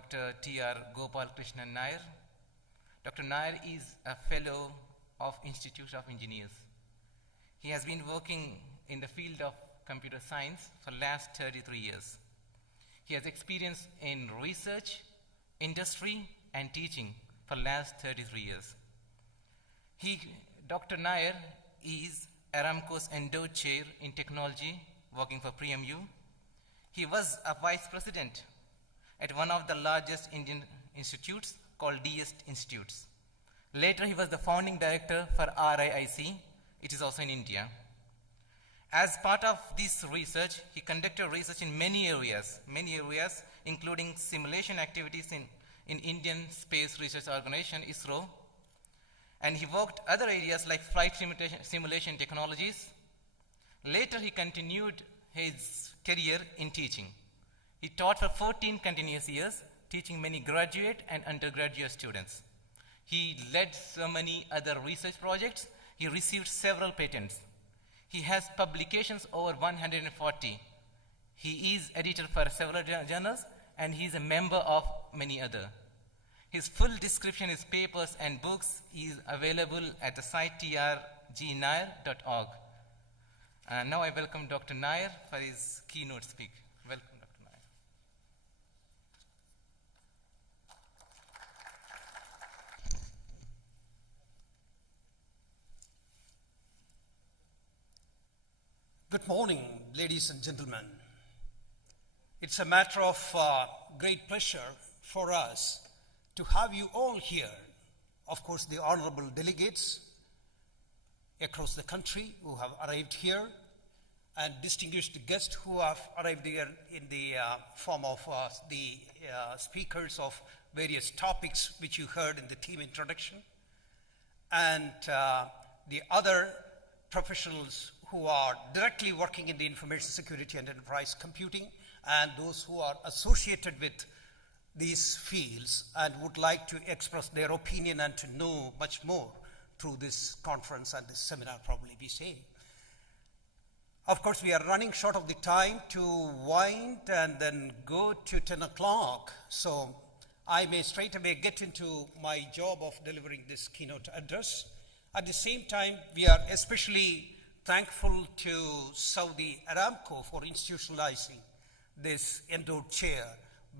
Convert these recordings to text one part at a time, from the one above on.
Dr. T.R.Gopalakrishnan Nair. Dr. Nair is a fellow of Institute of Engineers. He has been working in the field of computer science for the last 33 years. He has experience in research, industry, and teaching for the last 33 years. Dr. Nair is Aramco's endowed chair in technology, working for PMU. He was a vice president at one of the largest Indian institutes called DS Institutes. Later, he was the founding director for RIIC. It is also in India. As part of this research, he conducted research in many areas, including simulation activities in Indian Space Research Organization, ISRO. And he worked other areas like flight simulation technologies. Later, he continued his career in teaching. He taught for 14 continuous years, teaching many graduate and undergraduate students. He led so many other research projects. He received several patents. He has publications over 140. He is editor for several journals, and he is a member of many other. His full description, his papers and books is available at the site trgnair.org. Now I welcome Dr. Nair for his keynote speak. Welcome, Dr. Nair. Good morning, ladies and gentlemen. It's a matter of great pleasure for us to have you all here. Of course, the honorable delegates across the country who have arrived here, and distinguished guests who have arrived here in the form of the speakers of various topics which you heard in the team introduction, and the other professionals who are directly working in the information security and enterprise computing, and those who are associated with these fields and would like to express their opinion and to know much more through this conference and this seminar, probably we say. Of course, we are running short of the time to wind and then go to 10 o'clock. So I may straight away get into my job of delivering this keynote address. At the same time, we are especially thankful to Saudi Aramco for institutionalizing this endowed chair,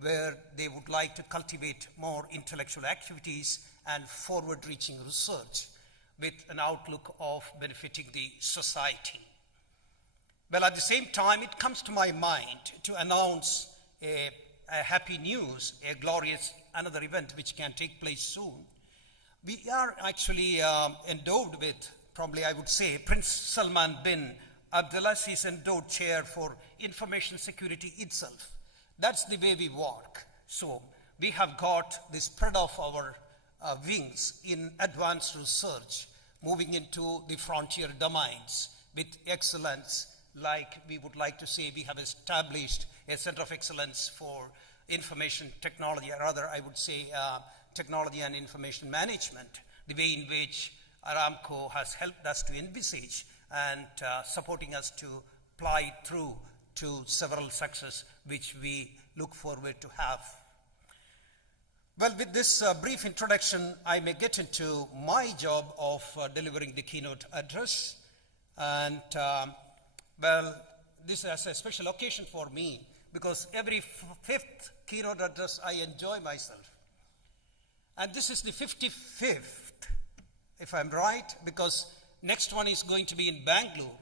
where they would like to cultivate more intellectual activities and forward-reaching research with an outlook of benefiting the society. Well, at the same time, it comes to my mind to announce a happy news, a glorious another event which can take place soon. We are actually endowed with, probably I would say, Prince Salman bin Abdulaziz endowed chair for information security itself. That's the way we work. So we have got the spread of our wings in advanced research, moving into the frontier domains with excellence. Like we would like to say, we have established a center of excellence for information technology, or rather I would say technology and information management, the way in which Aramco has helped us to envisage and supporting us to ply through to several success which we look forward to have. Well, with this brief introduction, I may get into my job of delivering the keynote address. And well, this is a special occasion for me because every fifth keynote address I enjoy myself. And this is the 55th, if I'm right, because next one is going to be in Bangalore,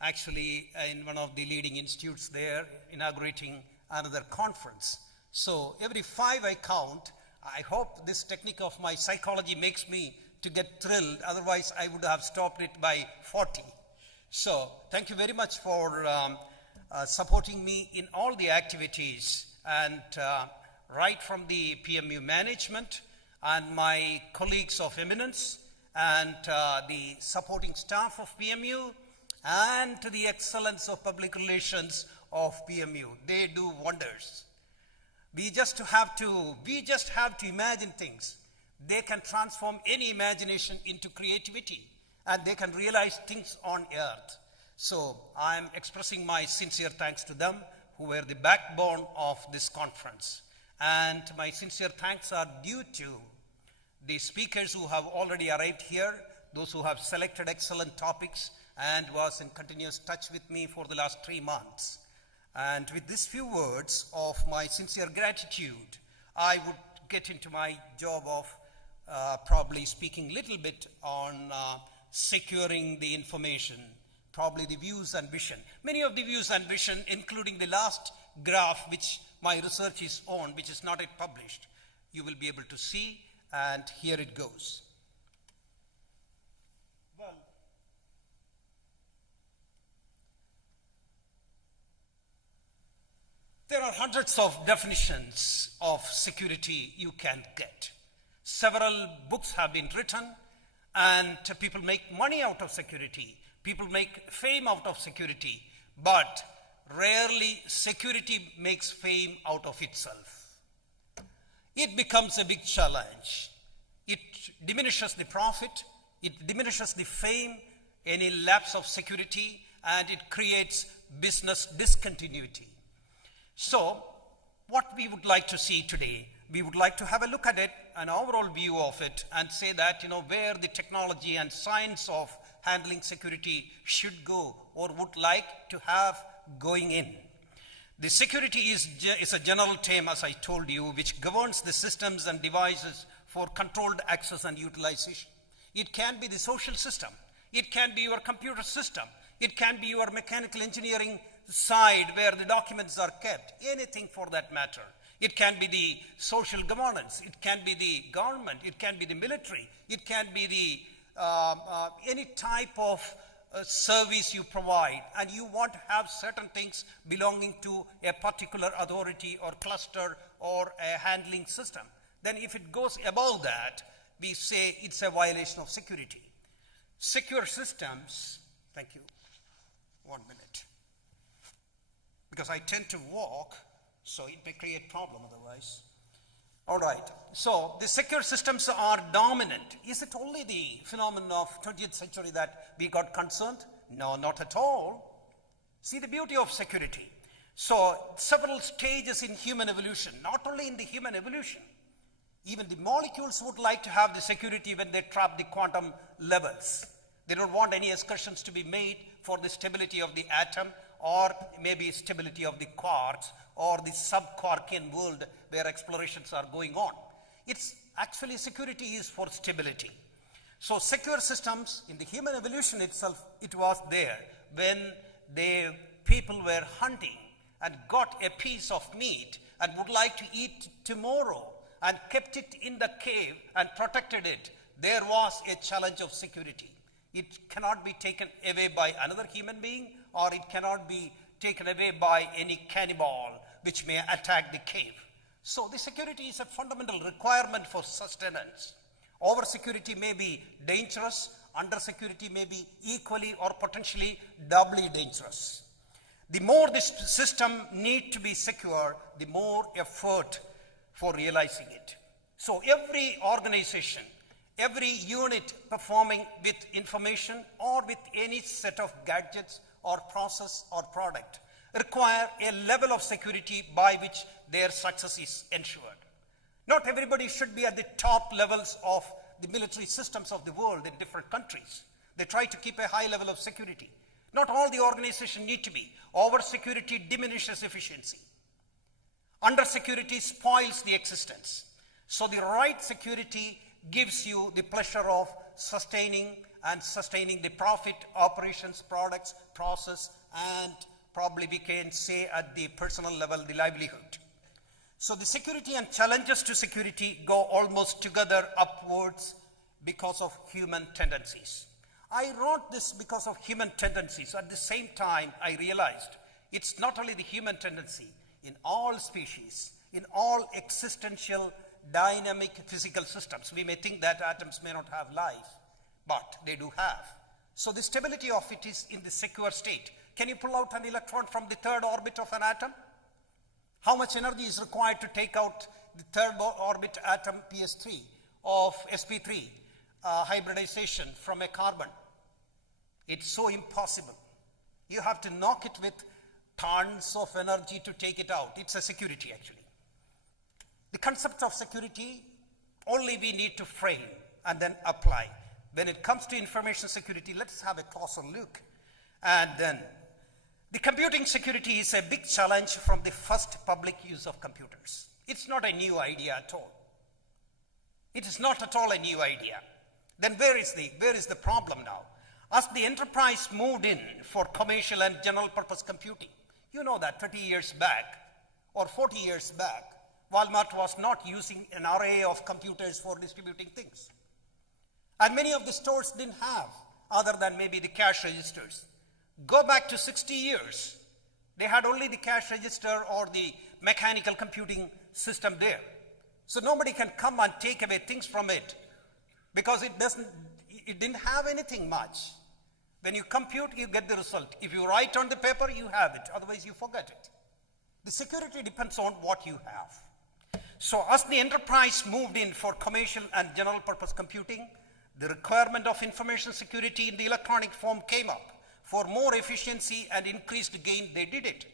actually in one of the leading institutes there, inaugurating another conference. So every 5 I count. I hope this technique of my psychology makes me to get thrilled. Otherwise, I would have stopped it by 40. So thank you very much for supporting me in all the activities, and right from the PMU management and my colleagues of eminence and the supporting staff of PMU, and to the excellence of public relations of PMU. They do wonders. We just have to imagine things. They can transform any imagination into creativity, and they can realize things on earth. So I'm expressing my sincere thanks to them, who were the backbone of this conference. And my sincere thanks are due to the speakers who have already arrived here, those who have selected excellent topics and was in continuous touch with me for the last 3 months. And with these few words of my sincere gratitude, I would get into my job of probably speaking a little bit on securing the information, probably the views and vision. Many of the views and vision, including the last graph which my research is on, which is not yet published, you will be able to see, and here it goes. Well, there are hundreds of definitions of security you can get. Several books have been written, and people make money out of security. People make fame out of security, but rarely security makes fame out of itself. It becomes a big challenge. It diminishes the profit, it diminishes the fame, any lapse of security, and it creates business discontinuity. So, what we would like to see today, we would like to have a look at it, an overall view of it, and say that, where the technology and science of handling security should go or would like to have going in. The security is a general term, as I told you, which governs the systems and devices for controlled access and utilization. It can be the social system. It can be your computer system. It can be your mechanical engineering side where the documents are kept, anything for that matter. It can be the social governance. It can be the government. It can be the military. It can be the any type of service you provide, and you want to have certain things belonging to a particular authority or cluster or a handling system. Then if it goes above that, we say it's a violation of security. Secure systems, thank you, 1 minute. Because I tend to walk, so it may create problem otherwise. All right, so the secure systems are dominant. Is it only the phenomenon of 20th century that we got concerned? No, not at all. See the beauty of security. So several stages in human evolution, not only in the human evolution, even the molecules would like to have the security when they trap the quantum levels. They don't want any excursions to be made for the stability of the atom or maybe stability of the quarks or the sub-quarkian world where explorations are going on. It's actually security is for stability. So secure systems in the human evolution itself, it was there when people were hunting and got a piece of meat and would like to eat tomorrow and kept it in the cave and protected it. There was a challenge of security. It cannot be taken away by another human being, or it cannot be taken away by any cannibal which may attack the cave. So the security is a fundamental requirement for sustenance. Over security may be dangerous, under security may be equally or potentially doubly dangerous. The more this system need to be secure, the more effort for realizing it. So every organization, every unit performing with information or with any set of gadgets or process or product require a level of security by which their success is ensured. Not everybody should be at the top levels of the military systems of the world in different countries. They try to keep a high level of security. Not all the organization need to be. Over security diminishes efficiency. Under security spoils the existence. So the right security gives you the pleasure of sustaining the profit, operations, products, process, and probably we can say at the personal level, the livelihood. So the security and challenges to security go almost together upwards because of human tendencies. I wrote this because of human tendencies. At the same time, I realized it's not only the human tendency. In all species, in all existential dynamic physical systems, we may think that atoms may not have life, but they do have. So the stability of it is in the secure state. Can you pull out an electron from the third orbit of an atom? How much energy is required to take out the third orbit atom PS3 of sp3 hybridization from a carbon? It's so impossible. You have to knock it with tons of energy to take it out. It's a security actually. The concept of security only we need to frame and then apply. When it comes to information security, let's have a closer look. And then the computing security is a big challenge from the first public use of computers. It's not a new idea at all. It is not at all a new idea. Then where is the problem now? As the enterprise moved in for commercial and general purpose computing, you know that 30 years back or 40 years back, Walmart was not using an array of computers for distributing things. And many of the stores didn't have, other than maybe the cash registers. Go back to 60 years, they had only the cash register or the mechanical computing system there. So nobody can come and take away things from it because it didn't have anything much. When you compute, you get the result. If you write on the paper, you have it. Otherwise, you forget it. The security depends on what you have. So as the enterprise moved in for commercial and general purpose computing, the requirement of information security in the electronic form came up. For more efficiency and increased gain, they did it.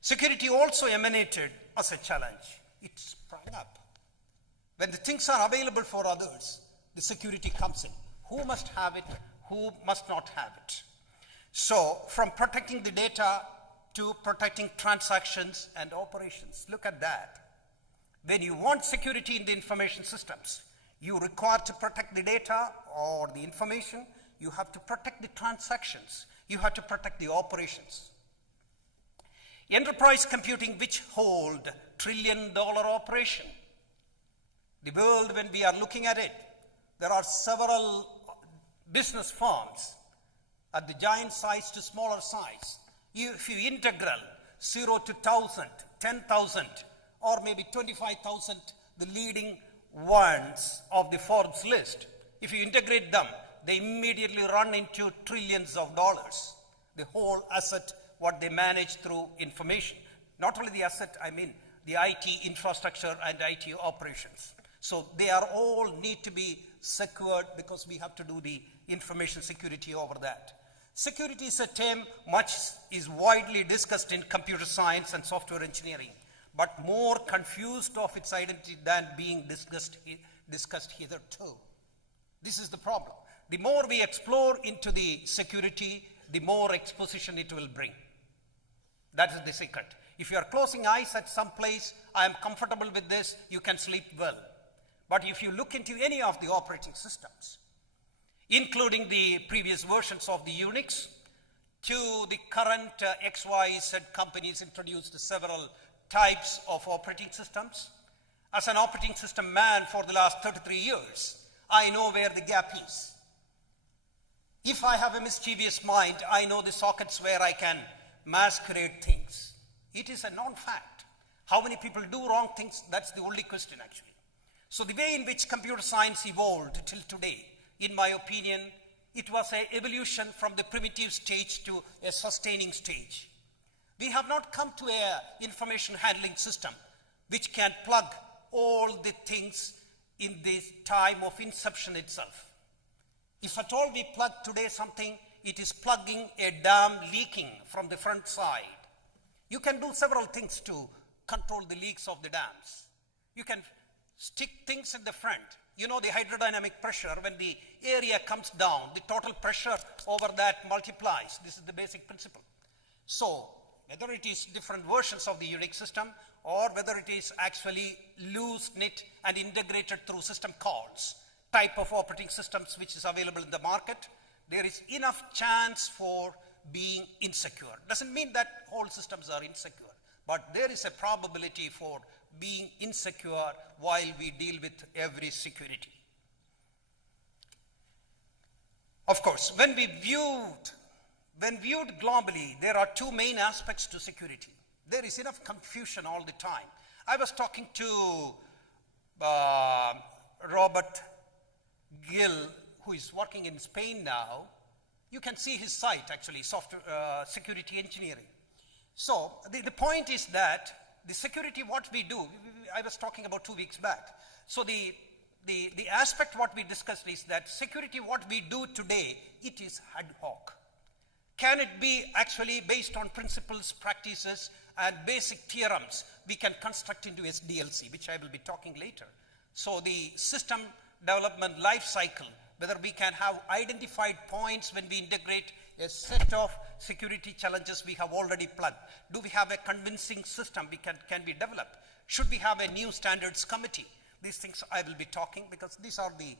Security also emanated as a challenge. It sprang up. When the things are available for others, the security comes in. Who must have it? Who must not have it? So, from protecting the data to protecting transactions and operations. Look at that. When you want security in the information systems, you require to protect the data or the information. You have to protect the transactions. You have to protect the operations. Enterprise computing, which hold trillion-dollar operation. The world, when we are looking at it, there are several business firms at the giant size to smaller size. If you integral 0 to 1,000, 10,000, or maybe 25,000, the leading ones of the Forbes list, if you integrate them, they immediately run into trillions of dollars. The whole asset, what they manage through information. Not only the asset, I mean the IT infrastructure and IT operations. So they are all need to be secured because we have to do the information security over that. Security is a term much is widely discussed in computer science and software engineering, but more confused of its identity than being discussed hitherto. This is the problem. The more we explore into the security, the more exposition it will bring. That is the secret. If you are closing eyes at some place, I am comfortable with this, you can sleep well. But if you look into any of the operating systems, including the previous versions of the Unix, to the current XYZ companies introduced several types of operating systems. As an operating system man for the last 33 years, I know where the gap is. If I have a mischievous mind, I know the sockets where I can masquerade things. It is a known fact. How many people do wrong things? That's the only question actually. So the way in which computer science evolved till today, in my opinion, it was an evolution from the primitive stage to a sustaining stage. We have not come to an information handling system which can plug all the things in the time of inception itself. If at all we plug today something, it is plugging a dam leaking from the front side. You can do several things to control the leaks of the dams. You can stick things in the front. You know the hydrodynamic pressure, when the area comes down, the total pressure over that multiplies. This is the basic principle. So, whether it is different versions of the Unix system or whether it is actually loose-knit and integrated through system calls, type of operating systems which is available in the market, there is enough chance for being insecure. Doesn't mean that all systems are insecure, but there is a probability for being insecure while we deal with every security. Of course, when viewed globally, there are two main aspects to security. There is enough confusion all the time. I was talking to Robert Gill, who is working in Spain now. You can see his site actually, software security engineering. So the point is that the security, what we do, I was talking about 2 weeks back. So the aspect what we discussed is that security, what we do today, it is ad hoc. Can it be actually based on principles, practices, and basic theorems we can construct into SDLC, which I will be talking later. So the system development life cycle, whether we can have identified points when we integrate a set of security challenges we have already plugged. Do we have a convincing system can be developed? Should we have a new standards committee? These things I will be talking because these are the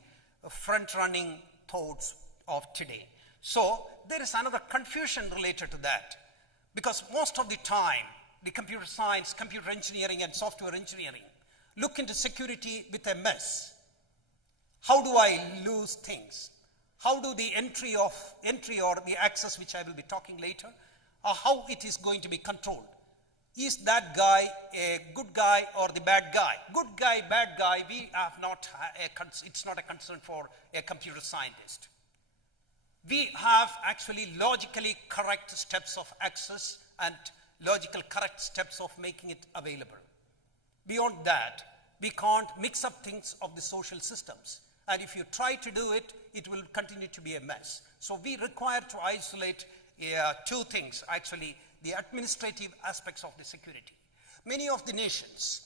front-running thoughts of today. So there is another confusion related to that because most of the time the computer science, computer engineering and software engineering look into security with a mess. How do I lose things? How do the entry or the access, which I will be talking later, how it is going to be controlled? Is that guy a good guy or the bad guy? Good guy, bad guy, it's not a concern for a computer scientist. We have actually logically correct steps of access and logical correct steps of making it available. Beyond that, we can't mix up things of the social systems. And if you try to do it, it will continue to be a mess. So we require to isolate two things, actually, the administrative aspects of the security. Many of the nations,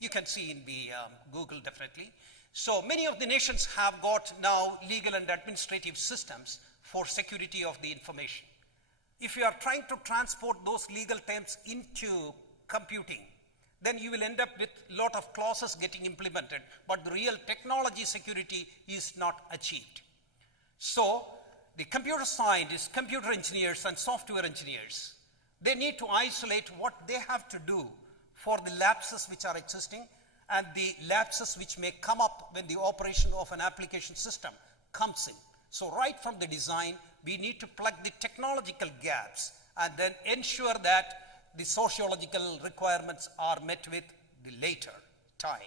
you can see in the Google definitely, so many of the nations have got now legal and administrative systems for security of the information. If you are trying to transport those legal terms into computing, then you will end up with a lot of clauses getting implemented, but the real technology security is not achieved. So the computer scientists, computer engineers and software engineers, they need to isolate what they have to do for the lapses which are existing and the lapses which may come up when the operation of an application system comes in. So right from the design, we need to plug the technological gaps and then ensure that the sociological requirements are met with the later time.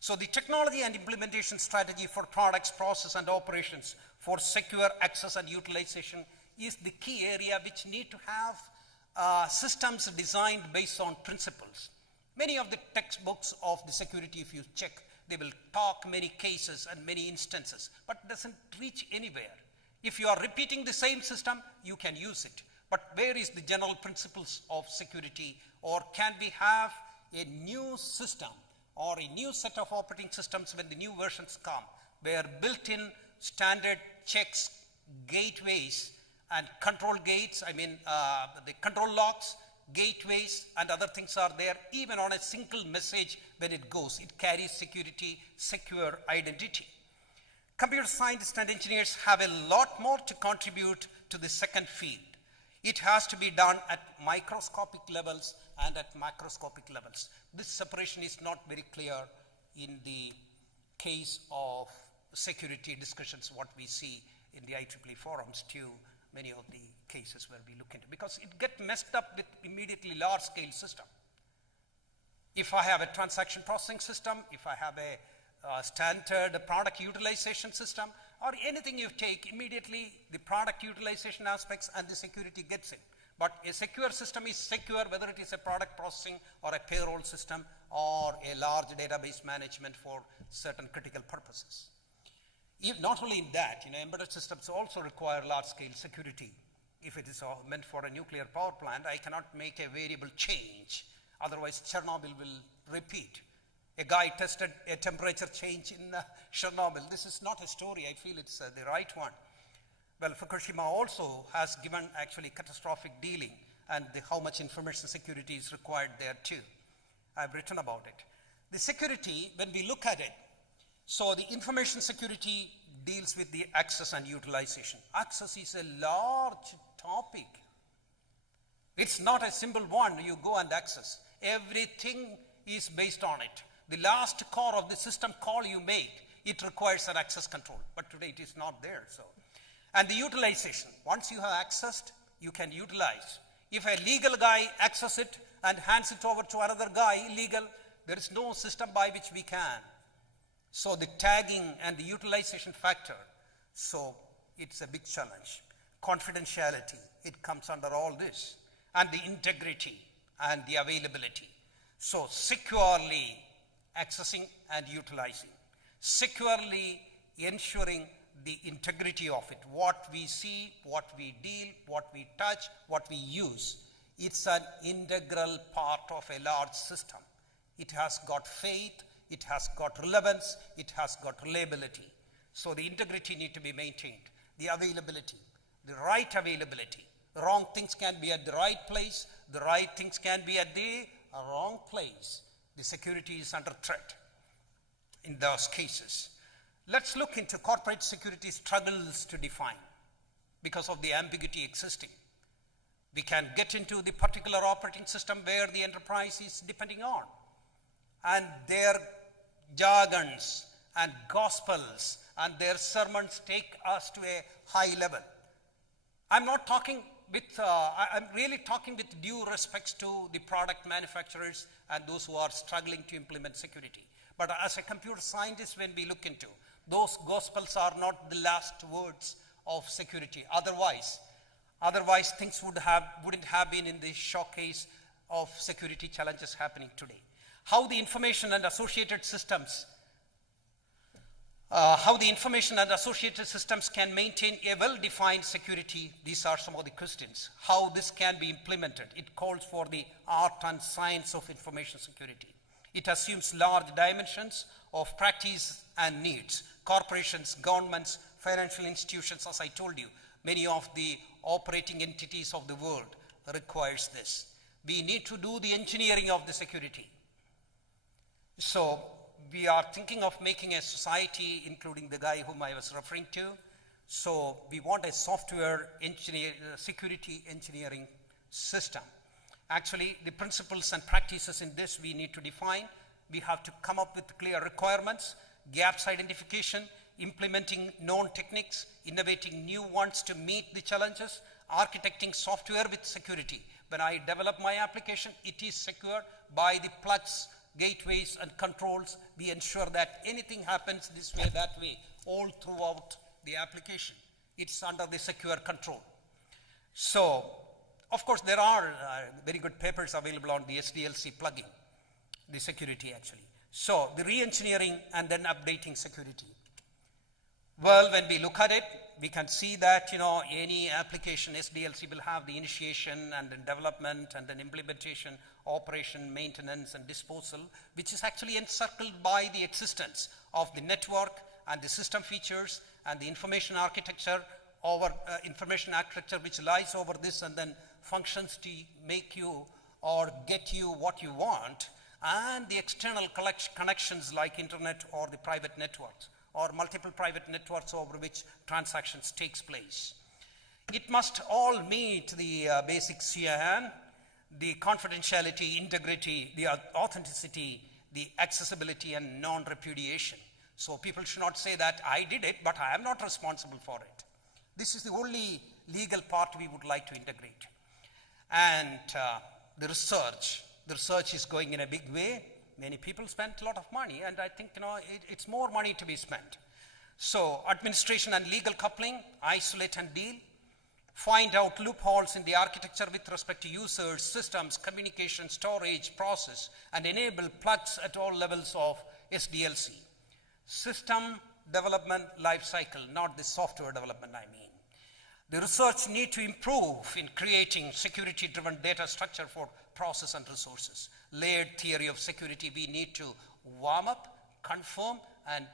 So the technology and implementation strategy for products, process and operations for secure access and utilization is the key area which need to have systems designed based on principles. Many of the textbooks of the security, if you check, they will talk many cases and many instances, but it doesn't reach anywhere. If you are repeating the same system, you can use it. But where is the general principles of security? Or can we have a new system or a new set of operating systems when the new versions come, where built-in standard checks, gateways, and control gates, the control locks, gateways, and other things are there, even on a single message when it goes. It carries security, secure identity. Computer scientists and engineers have a lot more to contribute to the second field. It has to be done at microscopic levels and at macroscopic levels. This separation is not very clear in the case of security discussions, what we see in the IEEE forums too, many of the cases where we look into, because it gets messed up with immediately large-scale system. If I have a transaction processing system, if I have a standard product utilization system, or anything you take, immediately the product utilization aspects and the security gets in. But a secure system is secure whether it is a product processing or a payroll system or a large database management for certain critical purposes. Not only in that, embedded systems also require large-scale security. If it is meant for a nuclear power plant, I cannot make a variable change. Otherwise, Chernobyl will repeat. A guy tested a temperature change in Chernobyl. This is not a story. I feel it's the right one. Well, Fukushima also has given actually catastrophic dealing and how much information security is required there too. I've written about it. The security, when we look at it, so the information security deals with the access and utilization. Access is a large topic. It's not a simple one, you go and access. Everything is based on it. The last core of the system call you make, it requires an access control, but today it is not there. So, and the utilization, once you have accessed, you can utilize. If a legal guy accesses it and hands it over to another guy illegal, there is no system by which we can. So the tagging and the utilization factor, so it's a big challenge. Confidentiality, it comes under all this, and the integrity and the availability. So securely accessing and utilizing, securely ensuring the integrity of it, what we see, what we deal, what we touch, what we use. It's an integral part of a large system. It has got faith, it has got relevance, it has got reliability. So the integrity need to be maintained. The availability, the right availability. The wrong things can be at the right place, the right things can be at the wrong place. The security is under threat in those cases. Let's look into corporate security struggles to define because of the ambiguity existing. We can get into the particular operating system where the enterprise is depending on, and their jargons and gospels and their sermons take us to a high level. I'm really talking with due respects to the product manufacturers and those who are struggling to implement security. But as a computer scientist, when we look into those gospels are not the last words of security. Otherwise things wouldn't have been in the showcase of security challenges happening today. How the information and associated systems can maintain a well-defined security. These are some of the questions. How this can be implemented. It calls for the art and science of information security. It assumes large dimensions of practice and needs. Corporations, governments, financial institutions, as I told you, many of the operating entities of the world requires this. We need to do the engineering of the security. So we are thinking of making a society, including the guy whom I was referring to. So we want a software security engineering system. Actually, the principles and practices in this we need to define. We have to come up with clear requirements, gaps identification, implementing known techniques, innovating new ones to meet the challenges, architecting software with security. When I develop my application, it is secure by the plugs, gateways, and controls. We ensure that anything happens this way, that way, all throughout the application. It's under the secure control. So, of course, there are very good papers available on the SDLC plugin, the security actually. So, the re-engineering and then updating security. Well, when we look at it, we can see that, any application SDLC will have the initiation and then development and then implementation, operation, maintenance, and disposal, which is actually encircled by the existence of the network and the system features and the information architecture which lies over this and then functions to make you or get you what you want, and the external connections like internet or the private networks or multiple private networks over which transactions takes place. It must all meet the basic CIAN, the confidentiality, integrity, the authenticity, the accessibility, and non-repudiation. So people should not say that I did it, but I am not responsible for it. This is the only legal part we would like to integrate. And the research is going in a big way. Many people spent a lot of money, and I think it's more money to be spent. So administration and legal coupling, isolate and deal, find out loopholes in the architecture with respect to users, systems, communication, storage, process, and enable plugs at all levels of SDLC. System development life cycle, not the software development, I mean. The research need to improve in creating security-driven data structure for process and resources. Layered theory of security, we need to warm up, confirm, and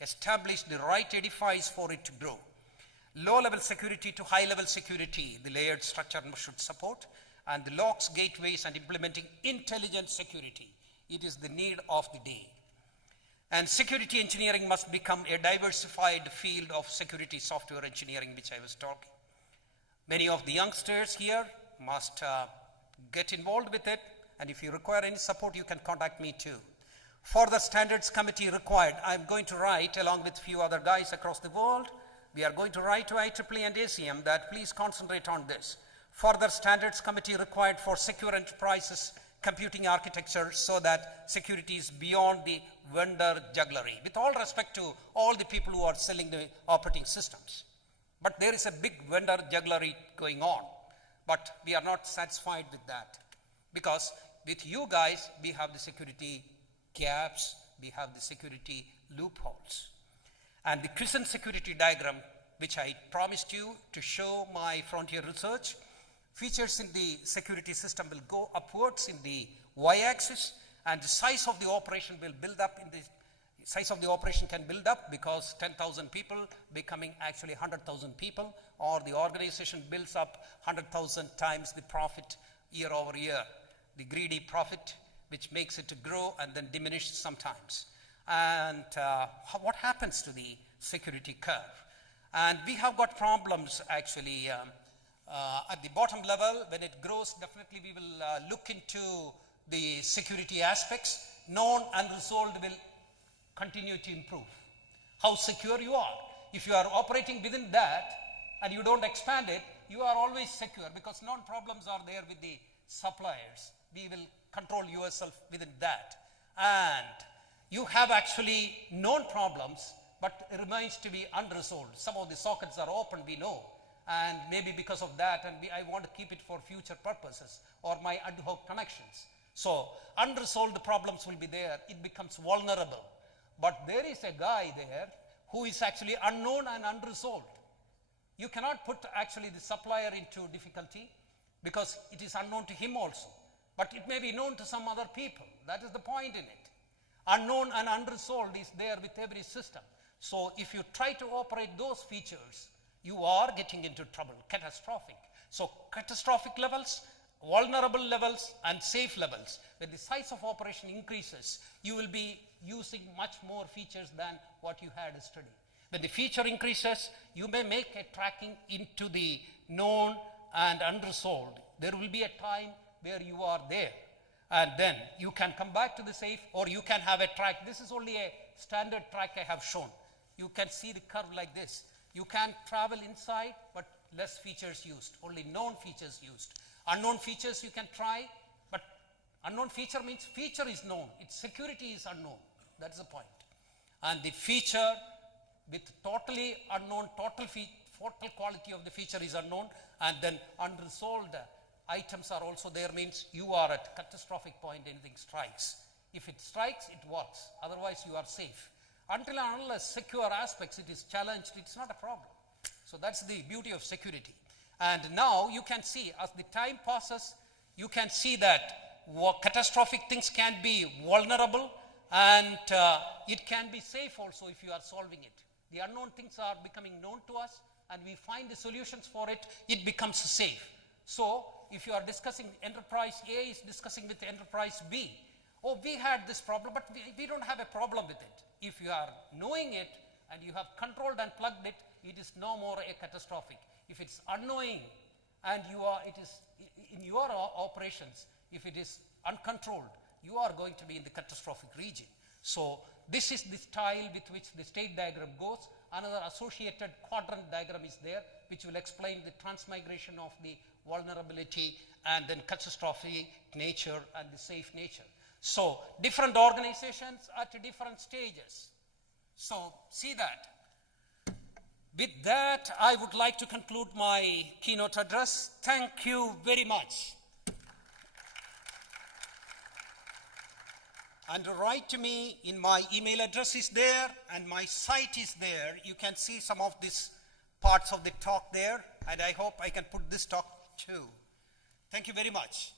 establish the right edifice for it to grow. Low-level security to high-level security, the layered structure should support, and the locks, gateways, and implementing intelligent security. It is the need of the day. And security engineering must become a diversified field of security software engineering, which I was talking. Many of the youngsters here must get involved with it, and if you require any support, you can contact me too. Further standards committee required. I'm going to write, along with a few other guys across the world, we are going to write to IEEE and ACM that please concentrate on this. Further standards committee required for secure enterprises computing architecture so that security is beyond the vendor jugglery. With all respect to all the people who are selling the operating systems. But there is a big vendor jugglery going on. But we are not satisfied with that. Because with you guys, we have the security gaps, we have the security loopholes. And the quiescent security diagram, which I promised you to show my frontier research, features in the security system will go upwards in the y-axis, and the size of the operation will build up in the size of the operation can build up because 10,000 people becoming actually 100,000 people, or the organization builds up 100,000 times the profit year over year, the greedy profit, which makes it to grow and then diminish sometimes. And what happens to the security curve? And we have got problems actually at the bottom level. When it grows, definitely we will look into the security aspects. Known and resolved will continue to improve. How secure you are. If you are operating within that and you don't expand it, you are always secure because known problems are there with the suppliers. We will control yourself within that. And you have actually known problems, but it remains to be unresolved. Some of the sockets are open, we know, and maybe because of that, and I want to keep it for future purposes or my ad hoc connections. So unresolved problems will be there. It becomes vulnerable. But there is a guy there who is actually unknown and unresolved. You cannot put actually the supplier into difficulty because it is unknown to him also. But it may be known to some other people. That is the point in it. Unknown and unresolved is there with every system. So if you try to operate those features, you are getting into trouble, catastrophic. So catastrophic levels, vulnerable levels, and safe levels. When the size of operation increases, you will be using much more features than what you had yesterday. When the feature increases, you may make a tracking into the known and unresolved. There will be a time where you are there, and then you can come back to the safe, or you can have a track. This is only a standard track I have shown. You can see the curve like this. You can travel inside, but less features used, only known features used. Unknown features you can try, but unknown feature means feature is known. Its security is unknown. That's the point. And the feature with totally unknown, total quality of the feature is unknown, and then unresolved items are also there, means you are at catastrophic point, anything strikes. If it strikes, it works. Otherwise, you are safe. Until and unless secure aspects, it is challenged, it's not a problem. So that's the beauty of security. And now you can see, as the time passes, you can see that catastrophic things can be vulnerable, and it can be safe also if you are solving it. The unknown things are becoming known to us, and we find the solutions for it, it becomes safe. So if you are discussing enterprise A is discussing with enterprise B, oh, we had this problem, but we don't have a problem with it. If you are knowing it and you have controlled and plugged it, it is no more a catastrophic. If it's unknowing and it is in your operations, if it is uncontrolled, you are going to be in the catastrophic region. So this is the style with which the state diagram goes. Another associated quadrant diagram is there, which will explain the transmigration of the vulnerability and then catastrophic nature and the safe nature. So different organizations at different stages. So see that. With that, I would like to conclude my keynote address. Thank you very much. And write to me. In my email address is there and my site is there. You can see some of these parts of the talk there, and I hope I can put this talk too. Thank you very much.